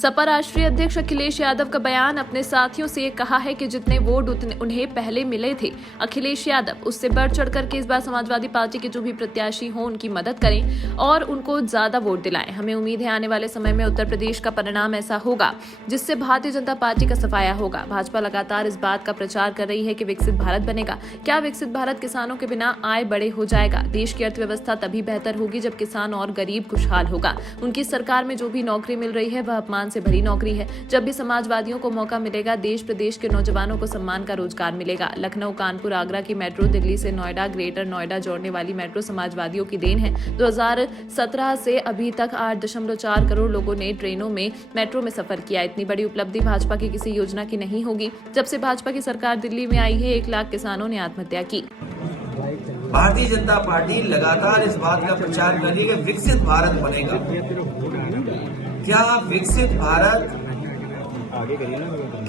सपा राष्ट्रीय अध्यक्ष अखिलेश यादव का बयान, अपने साथियों से ये कहा है कि जितने वोट उतने उन्हें पहले मिले थे। अखिलेश यादव उससे बढ़ चढ़कर के इस बार समाजवादी पार्टी के जो भी प्रत्याशी हों उनकी मदद करें और उनको ज्यादा वोट दिलाएं। हमें उम्मीद है आने वाले समय में उत्तर प्रदेश का परिणाम ऐसा होगा जिससे भारतीय जनता पार्टी का सफाया होगा। भाजपा लगातार इस बात का प्रचार कर रही है कि विकसित भारत बनेगा। क्या विकसित भारत किसानों के बिना आय बढ़े हो जाएगा? देश की अर्थव्यवस्था तभी बेहतर होगी जब किसान और गरीब खुशहाल होगा। उनकी सरकार में जो भी नौकरी मिल रही है वह अपमान से भरी नौकरी है। जब भी समाजवादियों को मौका मिलेगा, देश प्रदेश के नौजवानों को सम्मान का रोजगार मिलेगा। लखनऊ, कानपुर, आगरा की मेट्रो, दिल्ली से नोएडा, ग्रेटर नोएडा जोड़ने वाली मेट्रो समाजवादियों की देन है। 2017 से अभी तक 8.4 करोड़ लोगों ने ट्रेनों में, मेट्रो में सफर किया। इतनी बड़ी उपलब्धि भाजपा की किसी योजना की नहीं होगी। जब से भाजपा की सरकार दिल्ली में आई है, 1 लाख किसानों ने आत्महत्या की। भारतीय जनता पार्टी लगातार इस बात का प्रचार कर रही है कि विकसित भारत बनेगा। क्या विकसित भारत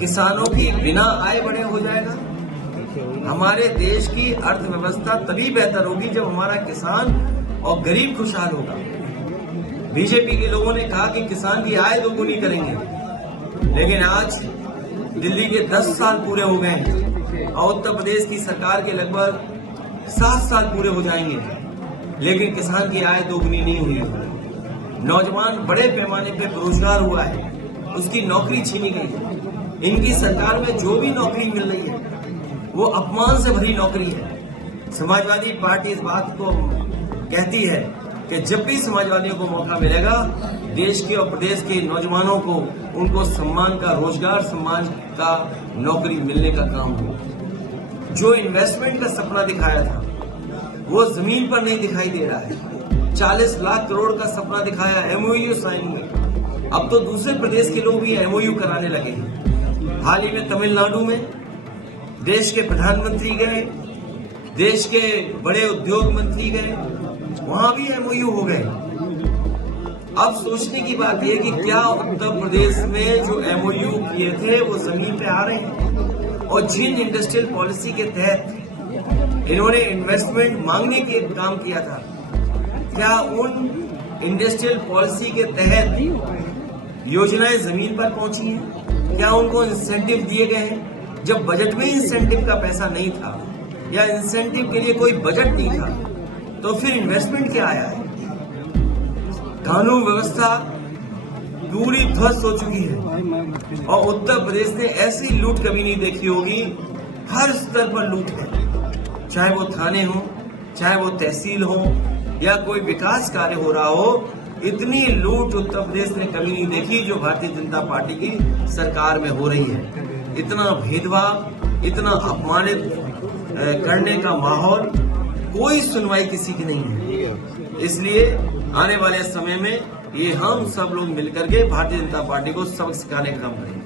किसानों की बिना आय बढ़े हो जाएगा? हमारे देश की अर्थव्यवस्था तभी बेहतर होगी जब हमारा किसान और गरीब खुशहाल होगा। बीजेपी के लोगों ने कहा कि किसान की आय दोगुनी करेंगे, लेकिन आज दिल्ली के 10 साल पूरे हो गए और उत्तर प्रदेश की सरकार के लगभग 7 साल पूरे हो जाएंगे, लेकिन किसान की आय दोगुनी नहीं हुई है। नौजवान बड़े पैमाने पे बेरोजगार हुआ है, उसकी नौकरी छीनी गई है। इनकी सरकार में जो भी नौकरी मिल रही है वो अपमान से भरी नौकरी है। समाजवादी पार्टी इस बात को कहती है कि जब भी समाजवादियों को मौका मिलेगा, देश के और प्रदेश के नौजवानों को उनको सम्मान का, रोजगार, सम्मान का नौकरी मिलने का काम हो। जो इन्वेस्टमेंट का सपना दिखाया था वो जमीन पर नहीं दिखाई दे रहा है। 40 लाख करोड़ का सपना दिखाया, एमओयू साइन हुए। अब तो दूसरे प्रदेश के लोग भी एमओयू कराने लगे हैं। हाल ही में तमिलनाडु में देश के प्रधानमंत्री गए, देश के बड़े उद्योग मंत्री गए, वहां भी एमओयू हो गए। अब सोचने की बात यह कि क्या उत्तर प्रदेश में जो एमओयू किए थे वो जमीन पे आ रहे हैं? और जिन इंडस्ट्रियल पॉलिसी के तहत इन्होंने इन्वेस्टमेंट मांगने के काम किया था, क्या उन इंडस्ट्रियल पॉलिसी के तहत योजनाएं जमीन पर पहुंची हैं? क्या उनको इंसेंटिव दिए गए हैं? जब बजट में इंसेंटिव का पैसा नहीं था या इंसेंटिव के लिए कोई बजट नहीं था, तो फिर इन्वेस्टमेंट क्या आया है? कानून व्यवस्था पूरी ध्वस्त हो चुकी है और उत्तर प्रदेश ने ऐसी लूट कभी नहीं देखी होगी। हर स्तर पर लूट है, चाहे वो थाने हो, चाहे वो तहसील हो या कोई विकास कार्य हो रहा हो। इतनी लूट उत्तर प्रदेश ने कभी नहीं देखी जो भारतीय जनता पार्टी की सरकार में हो रही है। इतना भेदभाव, इतना अपमानित करने का माहौल, कोई सुनवाई किसी की नहीं है। इसलिए आने वाले समय में ये हम सब लोग मिलकर के भारतीय जनता पार्टी को सबक सिखाने का काम करेंगे।